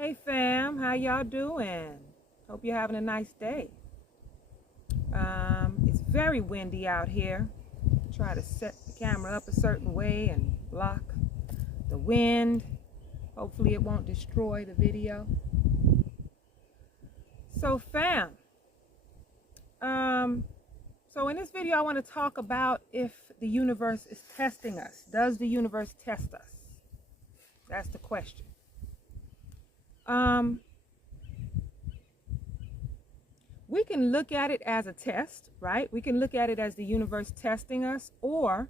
Hey fam, how y'all doing? Hope you're having a nice day. It's very windy out here. Try to set the camera up a certain way and block the wind. Hopefully it won't destroy the video. So fam, so in this video I want to talk about if the universe is testing us. Does the universe test us? That's the question. We can look at it as a test, right? We can look at it as the universe testing us, or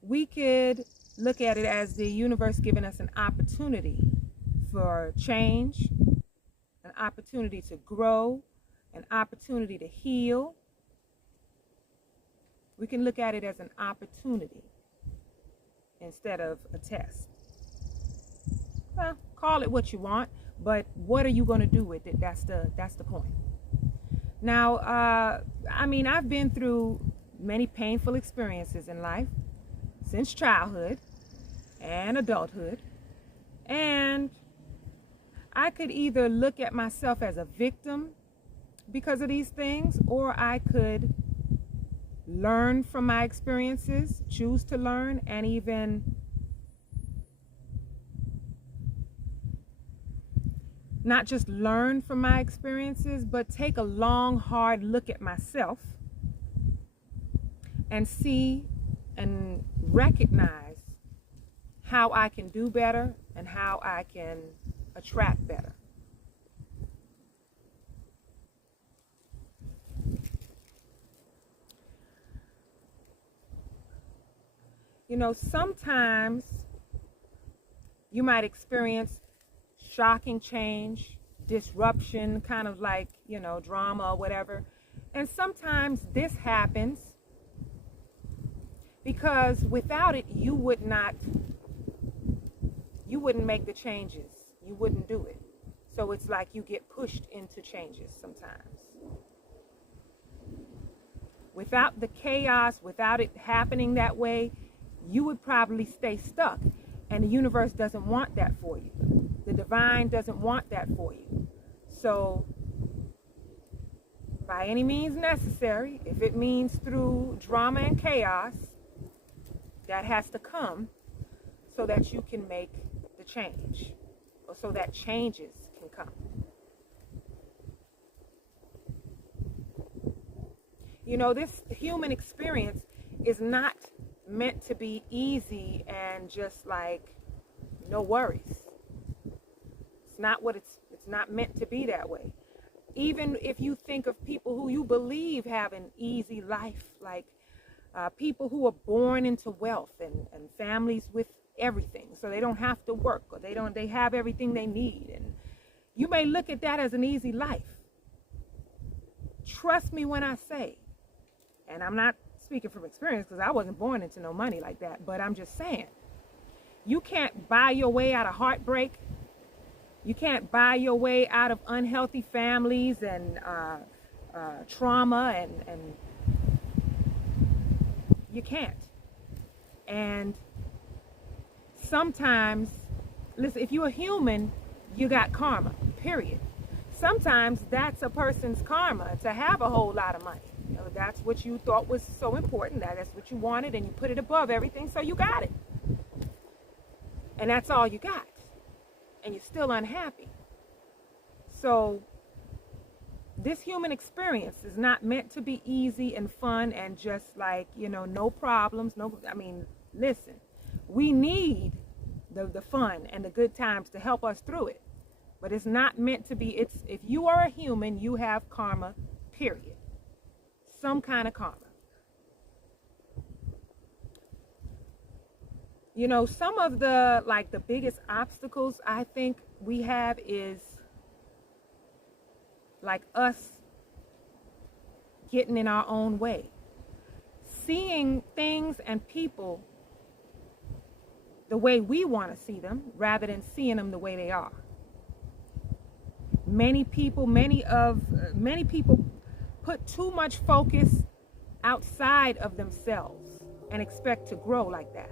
we could look at it as the universe giving us an opportunity for change, an opportunity to grow, an opportunity to heal. We can look at it as an opportunity instead of a test. Well, call it what you want, but what are you going to do with it? That's the point. Now, I've been through many painful experiences in life since childhood and adulthood, and I could either look at myself as a victim because of these things, or I could learn from my experiences, choose to learn, and even not just learn from my experiences, but take a long, hard look at myself and see and recognize how I can do better and how I can attract better. You know, sometimes you might experience shocking change, disruption, kind of like, drama or whatever. And sometimes this happens because without it, you wouldn't make the changes. You wouldn't do it. So it's like you get pushed into changes sometimes. Without the chaos, without it happening that way, you would probably stay stuck. And the universe doesn't want that for you. The divine doesn't want that for you. So, by any means necessary, if it means through drama and chaos, that has to come so that you can make the change, or so that changes can come. You know, this human experience is not meant to be easy and just like no worries. It's not meant to be that way. Even if you think of people who you believe have an easy life, like people who are born into wealth and families with everything, so they don't have to work, or they have everything they need, and you may look at that as an easy life. Trust me when I say, and I'm not speaking from experience because I wasn't born into no money like that, but I'm just saying, you can't buy your way out of heartbreak. You can't buy your way out of unhealthy families and trauma, and you can't. And sometimes, listen, if you're a human, you got karma, period. Sometimes that's a person's karma to have a whole lot of money. You know, that's what you thought was so important, that's what you wanted, and you put it above everything, so you got it. And that's all you got. And you're still unhappy. So this human experience is not meant to be easy and fun and just like, no problems. Listen, we need the fun and the good times to help us through it. But it's not meant to be. If you are a human, you have karma, period. Some kind of karma. Some of the biggest obstacles I think we have is like us getting in our own way. Seeing things and people the way we want to see them rather than seeing them the way they are. Many people put too much focus outside of themselves and expect to grow like that.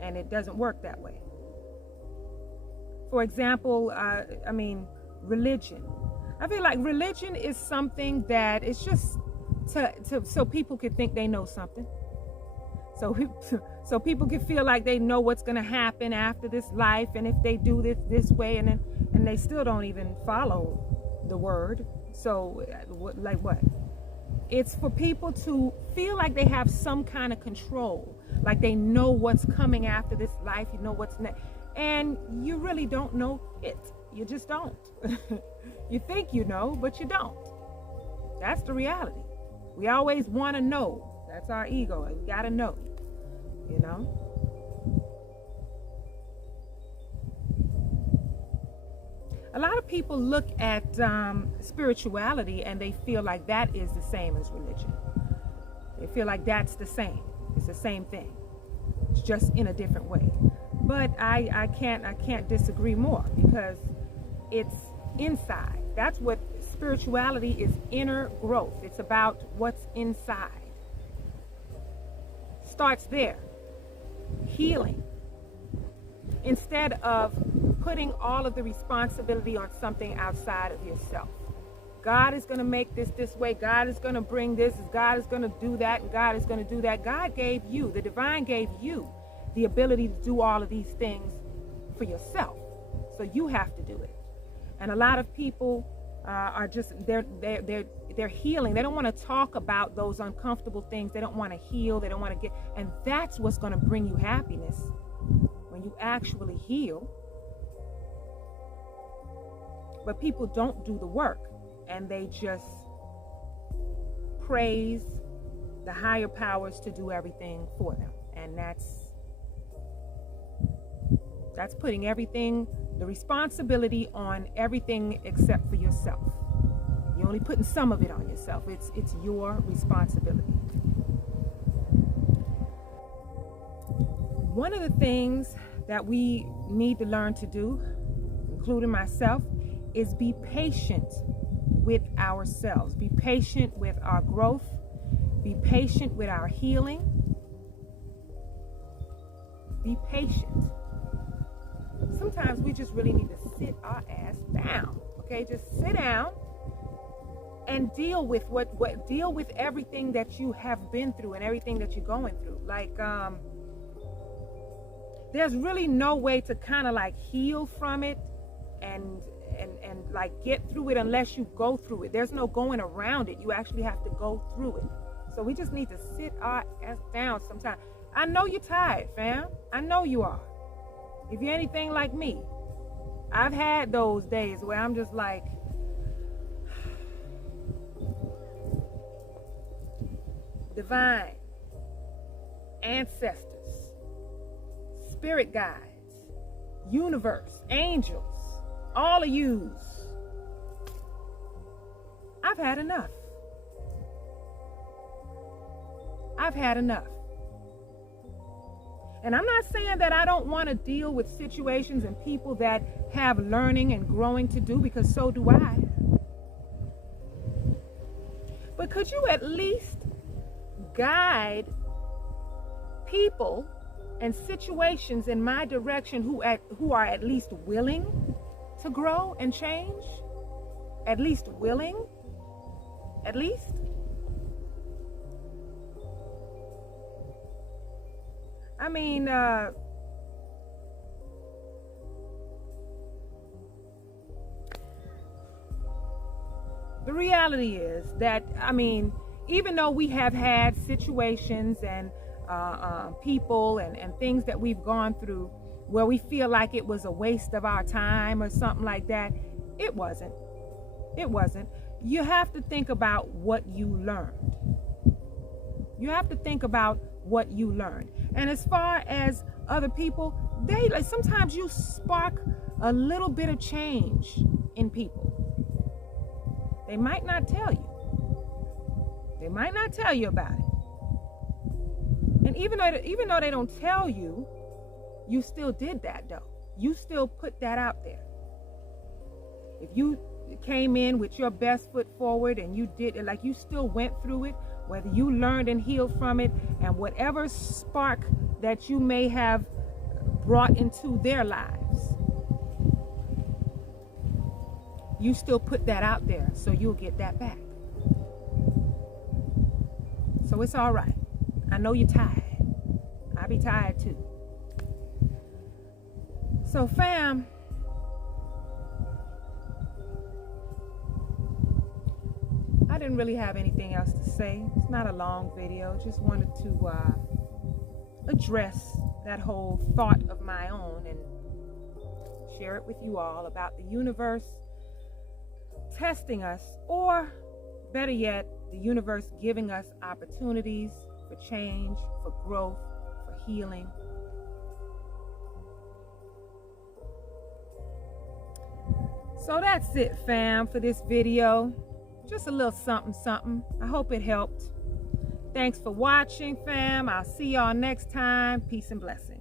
And it doesn't work that way. For example, religion. I feel like religion is something that is just so people can think they know something. So people can feel like they know what's going to happen after this life, and if they do this way, and they still don't even follow the word. So like what? It's for people to feel like they have some kind of control, like they know what's coming after this life, you know what's next, and you really don't know it. You just don't. You think you know, but you don't. That's the reality. We always want to know. That's our ego. We got to know, you know. A lot of people look at spirituality and they feel like that is the same as religion. They feel like that's the same. It's the same thing. It's just in a different way. But I can't disagree more, because it's inside. That's what spirituality is, inner growth. It's about what's inside. Starts there. Healing. Instead of putting all of the responsibility on something outside of yourself. God is going to make this way. God is going to bring this. God is going to do that. And God is going to do that. God gave you, the divine gave you the ability to do all of these things for yourself. So you have to do it. And a lot of people are just, they're healing. They don't want to talk about those uncomfortable things. They don't want to heal. They don't want to get, and that's what's going to bring you happiness. When you actually heal. But people don't do the work, and they just praise the higher powers to do everything for them. And that's putting everything, the responsibility on everything except for yourself. You're only putting some of it on yourself. It's your responsibility. One of the things that we need to learn to do, including myself, is be patient with ourselves. Be patient with our growth. Be patient with our healing. Be patient. Sometimes we just really need to sit our ass down. Okay, just sit down and deal with deal with everything that you have been through and everything that you're going through. Like there's really no way to kind of like heal from it and like get through it unless you go through it. There's no going around it. You actually have to go through it. So we just need to sit our ass down sometimes. I know you're tired, fam. I know you are. If you're anything like me, I've had those days where I'm just like, divine, ancestors, spirit guides, universe, angels, all of yous. I've had enough. I've had enough. And I'm not saying that I don't want to deal with situations and people that have learning and growing to do, because so do I. But could you at least guide people and situations in my direction who are at least willing to grow and change? At least willing? At least? I mean, the reality is that, I mean, even though we have had situations and people and things that we've gone through where we feel like it was a waste of our time or something like that, it wasn't. It wasn't. You have to think about what you learned. You have to think about what you learned. And as far as other people, they like, sometimes you spark a little bit of change in people. They might not tell you. They might not tell you about it. And even though they don't tell you, you still did that though. You still put that out there. If you came in with your best foot forward and you did it, like you still went through it, whether you learned and healed from it, and whatever spark that you may have brought into their lives, you still put that out there, so you'll get that back. So it's all right. I know you're tired. I'll be tired too. So fam, I didn't really have anything else to say. It's not a long video. Just wanted to address that whole thought of my own and share it with you all about the universe testing us, or better yet, the universe giving us opportunities for change, for growth, for healing. So that's it, fam, for this video. Just a little something, something. I hope it helped. Thanks for watching, fam. I'll see y'all next time. Peace and blessings.